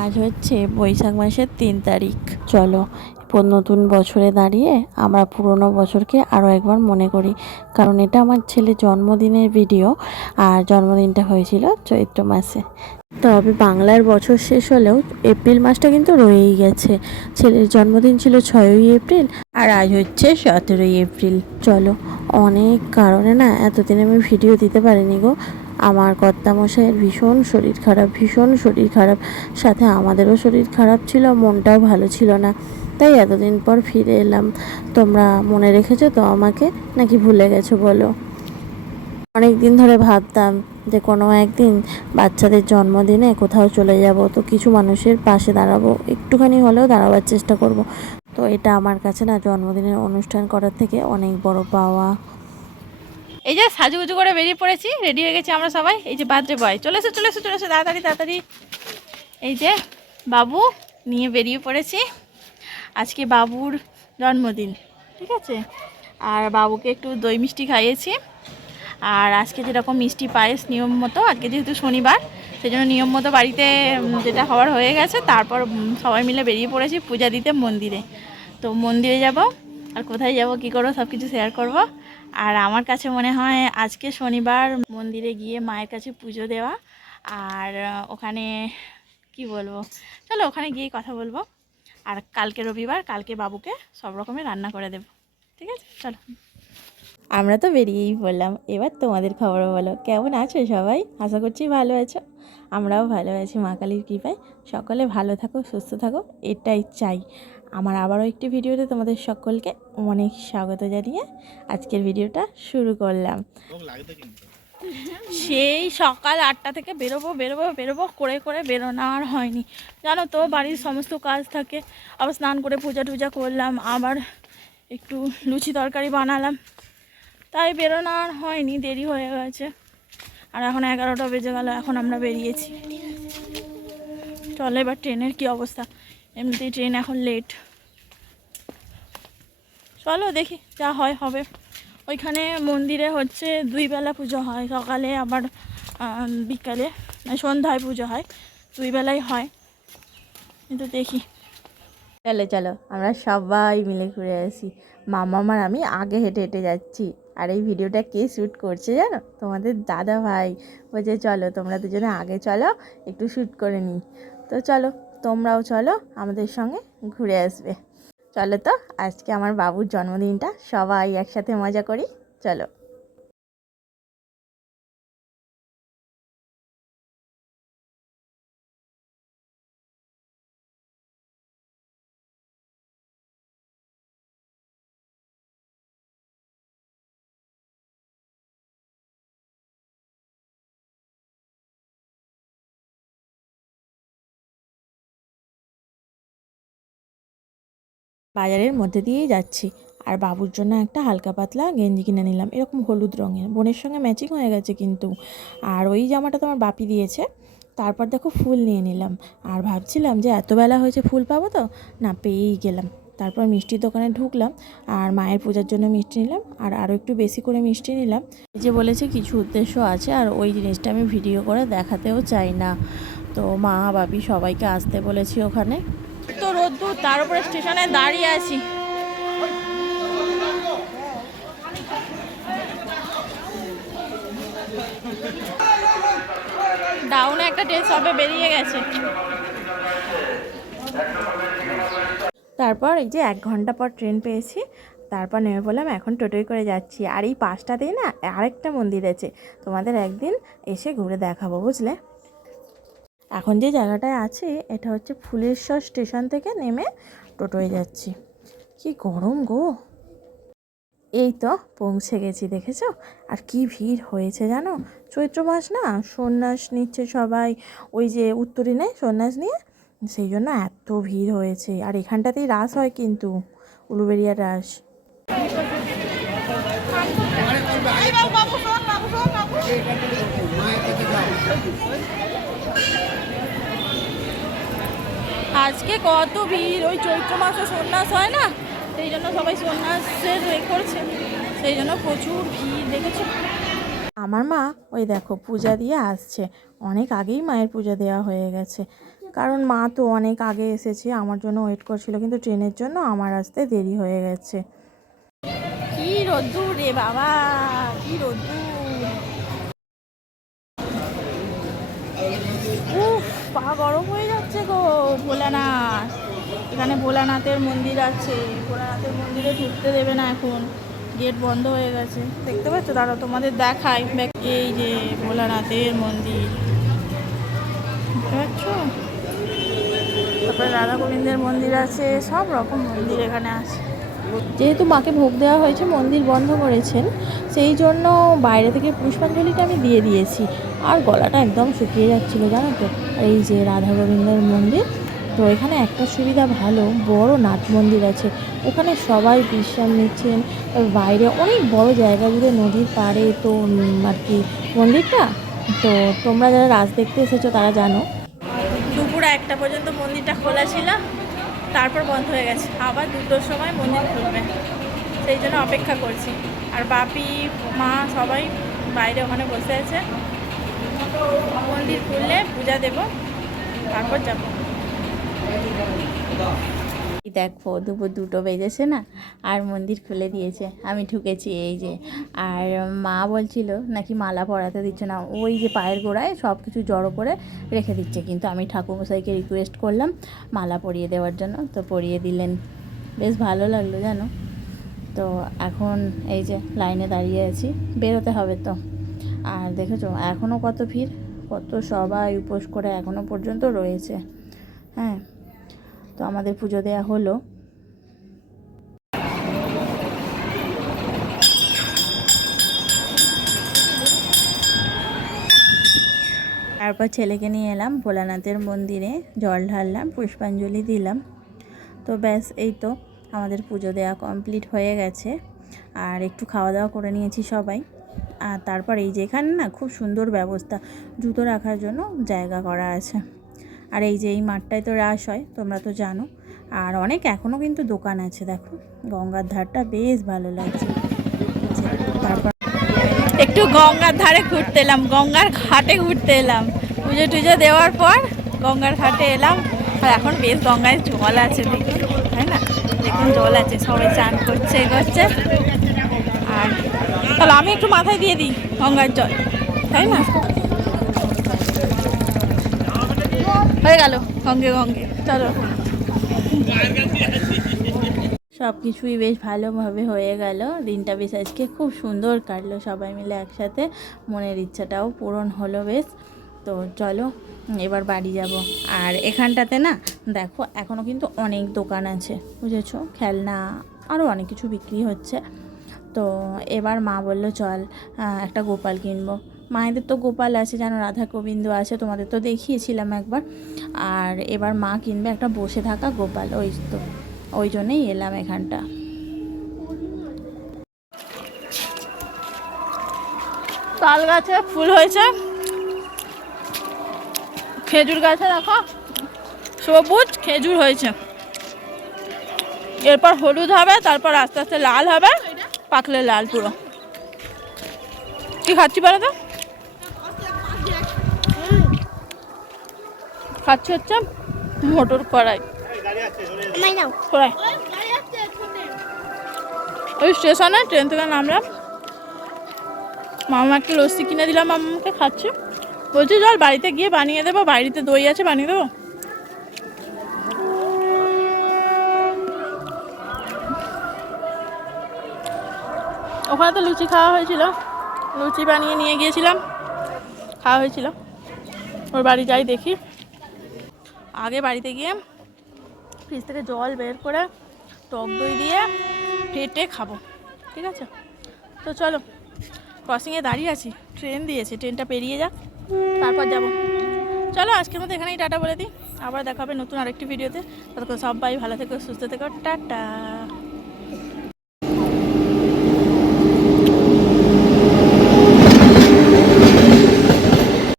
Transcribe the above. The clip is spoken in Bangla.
আজ হচ্ছে বৈশাখ মাসের তিন তারিখ। চলো নতুন বছরে দাঁড়িয়ে আমরা পুরনো বছরকে আরও একবার মনে করি। কারণ এটা আমার ছেলের জন্মদিনের ভিডিও, আর জন্মদিনটা হয়েছিল চৈত্র মাসে। তবে বাংলার বছর শেষ হলেও এপ্রিল মাসটা কিন্তু রয়েই গেছে। ছেলের জন্মদিন ছিল ছয়ই এপ্রিল, আর আজ হচ্ছে সতেরোই এপ্রিল। চলো, অনেক কারণে না এতদিন আমি ভিডিও দিতে পারিনি গো। আমার কর্তামশাইয়ের ভীষণ শরীর খারাপ, ভীষণ শরীর খারাপ। সাথে আমাদেরও শরীর খারাপ ছিল, মনটাও ভালো ছিল না। তাই এতদিন পর ফিরে এলাম। তোমরা মনে রেখেছো তো আমাকে, নাকি ভুলে গেছো বলো? অনেক দিন ধরে ভাবতাম যে কোনো একদিন বাচ্চাদের জন্মদিনে কোথাও চলে যাব, তো কিছু মানুষের পাশে দাঁড়াবো, একটুখানি হলেও দাঁড়াবার চেষ্টা করব। তো এটা আমার কাছে না, জন্মদিনের অনুষ্ঠান করার থেকে অনেক বড় পাওয়া। এই যে সাজুগুজু করে বেরিয়ে পড়েছি রেডি হয়ে গেছি আমরা সবাই। এই যে বার্থডে বয় চলে এসো চলে এসো চলে এসো, তাড়াতাড়ি তাড়াতাড়ি। এই যে বাবু নিয়ে বেরিয়ে পড়েছি। আজকে বাবুর জন্মদিন, ঠিক আছে? আর বাবুকে একটু দই মিষ্টি খাইয়েছি। আর আজকে যেরকম মিষ্টি পায়েস নিয়ম মতো, আজকে যেহেতু শনিবার সেই জন্য নিয়ম মতো বাড়িতে যেটা হওয়ার হয়ে গেছে, তারপর সবাই মিলে বেরিয়ে পড়েছি পূজা দিতে মন্দিরে। তো মন্দিরে যাব, আর কোথায় যাব, কি করব সব কিছু শেয়ার করব। আর আমার কাছে মনে হয় আজকে শনিবার মন্দিরে গিয়ে মায়ের কাছে পুজো দেওয়া। আর ওখানে কি বলব? চলো ওখানে গিয়ে কথা বলব। আর কালকে রবিবার, কালকে বাবুকে সব রকমের রান্না করে দেবো। ঠিক আছে? চলো। আমরা তো বেরিয়েই পড়লাম। এবার তোমাদের খবর বলো। কেমন আছো সবাই? আশা করছি ভালো আছো। আমরাও ভালো আছি, মা কালীর কৃপায়। সকলে ভালো থাকো, সুস্থ থাকো। এটাই চাই। আমার আবারও একটি ভিডিওতে তোমাদের সকলকে অনেক স্বাগত জানিয়ে আজকের ভিডিওটা শুরু করলাম। সেই সকাল আটটা থেকে বেরোবো বেরোবো বেরোবো করে করে বেরোনো আর হয়নি। জানো তো বাড়ির সমস্ত কাজ থাকে। আবার স্নান করে পূজা টুজা করলাম আবার একটু লুচি তরকারি বানালাম। তাই বেরোনো আর হয়নি দেরি হয়ে গেছে। আর এখন এগারোটা বেজে গেল এখন আমরা বেরিয়েছি। চলো এবার ট্রেনের কি অবস্থা? এমনিতেই ট্রেন এখন লেট চলো দেখি যা হয় হবে। ওইখানে মন্দিরে হচ্ছে দুই বেলা পুজো হয়, সকালে আবার বিকালে মানে সন্ধ্যায় পুজো হয়, দুই বেলাই হয়। কিন্তু দেখি। চলো চলো, আমরা সবাই মিলে ঘুরে আসি। মামা আর আমি আগে হেঁটে হেঁটে যাচ্ছি। আর এই ভিডিওটা কে শ্যুট করছে জানো? তোমাদের দাদা ভাই বলছে, চলো, তোমরা দুজনে আগে চলো, একটু শ্যুট করে নিই। তো চলো তোমরাও চলো আমাদের সঙ্গে ঘুরে আসবে। চলো তো, আজকে আমার বাবুর জন্মদিনটা সবাই একসাথে মজা করি। চলো। বাজারের মধ্যে দিয়েই যাচ্ছি। আর বাবুর জন্য একটা হালকা পাতলা গেঞ্জি কিনে নিলাম। এরকম হলুদ রঙের। বোনের সঙ্গে ম্যাচিং হয়ে গেছে কিন্তু। আর ওই জামাটা তোমার বাপি দিয়েছে। তারপর দেখো ফুল নিয়ে নিলাম। আর ভাবছিলাম যে এত বেলা হয়েছে ফুল পাবো তো? না, পেয়েই গেলাম। তারপর মিষ্টির দোকানে ঢুকলাম। আর মায়ের পূজার জন্য মিষ্টি নিলাম। আর আরও একটু বেশি করে মিষ্টি নিলাম। যে বলেছে কিছু উদ্দেশ্য আছে। আর ওই জিনিসটা আমি ভিডিও করে দেখাতেও চাই না। তো মা, বাপি সবাইকে আসতে বলেছি ওখানে। তো রোদ্দুর তার উপরে স্টেশনে দাঁড়িয়ে আছি। ডাউনে একটা ট্রেন সবে বেরিয়ে গেছে। তারপর এই যে এক ঘণ্টা পর ট্রেন পেয়েছি, তারপর নেমে বললাম এখন টোটোয় করে যাচ্ছি। আর এই পাঁচটাতেই না আরেকটা মন্দির আছে, তোমাদের একদিন এসে ঘুরে দেখাবো, বুঝলে? এখন যে জায়গাটায় আছি, এটা হচ্ছে ফুলেশ্বর স্টেশন থেকে নেমে টোটোয় যাচ্ছি। কি গরম গো। এই তো পৌঁছে গেছি, দেখেছ? আর কি ভিড় হয়েছে জানো? চৈত্র মাস না, সন্ন্যাস নিচ্ছে সবাই, ওই যে উত্তরিনে সন্ন্যাস নিয়ে, সেই জন্য এত ভিড় হয়েছে। আর এখানটাতেই রাস হয় কিন্তু উলুবেরিয়া রাস। আজকে কত ভিড়? ওই চৈত্র মাসে সন্ন্যাস হয় না? সেই জন্য সবাই সন্ন্যাসের এ করছে। সেই জন্য প্রচুর ভিড় দেখেছ? আমার মা ওই দেখো পূজা দিয়ে আসছে। অনেক আগেই মায়ের পূজা দেওয়া হয়ে গেছে। কারণ মা তো অনেক আগে এসেছে আমার জন্য ওয়েট করছিল কিন্তু ট্রেনের জন্য আমার আসতে দেরি হয়ে গেছে। কি রোদ্দুর রে বাবা কি রোদ্দুর। উফ পা গরম হয়ে যাচ্ছে গো। ভোলানাথ। এখানে ভোলানাথের মন্দির আছে। ভোলানাথের মন্দিরে ঢুকতে দেবে না এখন। গেট বন্ধ হয়ে গেছে। দেখতে পাচ্ছ? দাঁড়া তোমাদের দেখাই। এই যে ভোলানাথের মন্দির। পাচ্ছ? তারপরে রাধা গোবিন্দের মন্দির আছে। সব রকম মন্দির এখানে আছে। যেহেতু মাকে ভোগ দেওয়া হয়েছে, মন্দির বন্ধ করেছেন, সেই জন্য বাইরে থেকে পুষ্পাঞ্জলিটা আমি দিয়ে দিয়েছি। আর গলাটা একদম শুকিয়ে যাচ্ছিল, জানো তো? এই যে রাধা গোবিন্দের মন্দির তো এখানে একটা সুবিধা ভালো, বড় নাট মন্দির আছে। ওখানে সবাই বিশ্রাম নিচ্ছেন। বাইরে অনেক বড় জায়গা জুড়ে নদীর পাড়ে তো আর কি মন্দিরটা। তো তোমরা যারা রাজ দেখতে এসেছ তারা জানো। দুপুর একটা পর্যন্ত মন্দিরটা খোলা ছিল, তারপর বন্ধ হয়ে গেছে। আবার দুটোর সময় মন্দির খুলবে। সেই জন্য অপেক্ষা করছি। আর বাপি, মা সবাই বাইরে ওখানে বসে আছে। মন্দির খুললে পূজা দেব, তারপর যাব। দেখো, দুপুর দুটো বেজেছে না, আর মন্দির খুলে দিয়েছে। আমি ঢুকেছি এই যে, আর মা বলছিল নাকি মালা পরাতে দিচ্ছে না, ওই যে পায়ের গোড়ায় সব কিছু জড়ো করে রেখে দিচ্ছে। কিন্তু আমি ঠাকুরমশাইকে রিকোয়েস্ট করলাম মালা পরিয়ে দেওয়ার জন্য, তো পরিয়ে দিলেন। বেশ ভালো লাগল জানো? তো এখন এই যে লাইনে দাঁড়িয়ে আছি, বেরোতে হবে তো। আর দেখেছ এখনও কত ভিড়, কত সবাই উপোস করে এখনও পর্যন্ত রয়েছে। হ্যাঁ তো আমাদের পুজো দেয়া হলো। তারপর ছেলেকে নিয়ে এলাম, ভোলানাথের মন্দিরে জল ঢাললাম, পুষ্পাঞ্জলি দিলাম। তো ব্যাস, এই তো আমাদের পুজো দেওয়া কমপ্লিট হয়ে গেছে। আর একটু খাওয়া দাওয়া করে নিয়েছি সবাই। আর তারপর এই যেখানে না খুব সুন্দর ব্যবস্থা, জুতো রাখার জন্য জায়গা করা আছে। আর এই যে এই মাঠটায় তো রাস হয়, তোমরা তো জানো। আর অনেক এখনও কিন্তু দোকান আছে, দেখো। গঙ্গার ধারটা বেশ ভালো লাগছে। তারপর একটু গঙ্গার ধারে ঘুরতে এলাম, গঙ্গার ঘাটে ঘুরতে এলাম। পুজো টুজো দেওয়ার পর গঙ্গার ঘাটে এলাম। আর এখন বেশ গঙ্গায় জল আছে দেখুন তাই না? দেখুন, জল আছে, সবাই চান করছে এ করছে আর তাহলে আমি একটু মাথায় দিয়ে দিই গঙ্গার জল, তাই না? হয়ে গেল। গঙ্গে গঙ্গে। চলো। সব কিছুই বেশ ভালোভাবে হয়ে গেল। দিনটা বেশ আজকে খুব সুন্দর কাটলো সবাই মিলে একসাথে। মনের ইচ্ছাটাও পূরণ হলো বেশ। তো চলো, এবার বাড়ি যাব। আর এখানটাতে না, দেখো এখনও কিন্তু অনেক দোকান আছে, বুঝেছ? খেলনা আরও অনেক কিছু বিক্রি হচ্ছে। তো এবার মা বলল, চল একটা গোপাল কিনবো। মায়েদের তো গোপাল আছে যেন রাধা গোবিন্দ আছে, তোমাদের তো দেখিয়েছিলাম একবার। আর এবার মা কিনবে একটা বসে থাকা গোপাল, ওই তো, ওই জন্যেই এলাম এখানটা। তাল গাছে ফুল হয়েছে। খেজুর গাছে দেখো, সবুজ খেজুর হয়েছে। এরপর হলুদ হবে, তারপর আস্তে আস্তে লাল হবে পাকলে লাল পুরো। কি খাচ্ছি বলো তো? খাচ্ছি হচ্ছে মোটর কড়াই। কড়াই। ওই স্টেশনে ট্রেন থেকে নামলাম। মামাকে লস্যি কিনে দিলাম মামাকে খাচ্ছে। বলছি চল বাড়িতে গিয়ে বানিয়ে দেবো বাড়িতে দই আছে বানিয়ে দেবো? ওখানে তো লুচি খাওয়া হয়েছিল। লুচি বানিয়ে নিয়ে গিয়েছিলাম। খাওয়া হয়েছিল। ওর বাড়ি যাই দেখি। আগে বাড়িতে গিয়ে ফ্রিজ থেকে জল বের করে টক দই দিয়ে ফেটে খাব, ঠিক আছে? তো চলো ক্রসিংয়ে দাঁড়িয়ে আছি ট্রেন দিয়েছে ট্রেনটা পেরিয়ে যাক, তারপর যাব। চলো, আজকের মতো এখানেই টাটা বলে দিই, আবার দেখাবে নতুন আরেকটি ভিডিওতে ততক্ষণ সবাই ভালো থেকো, সুস্থ থেকো, টাটা।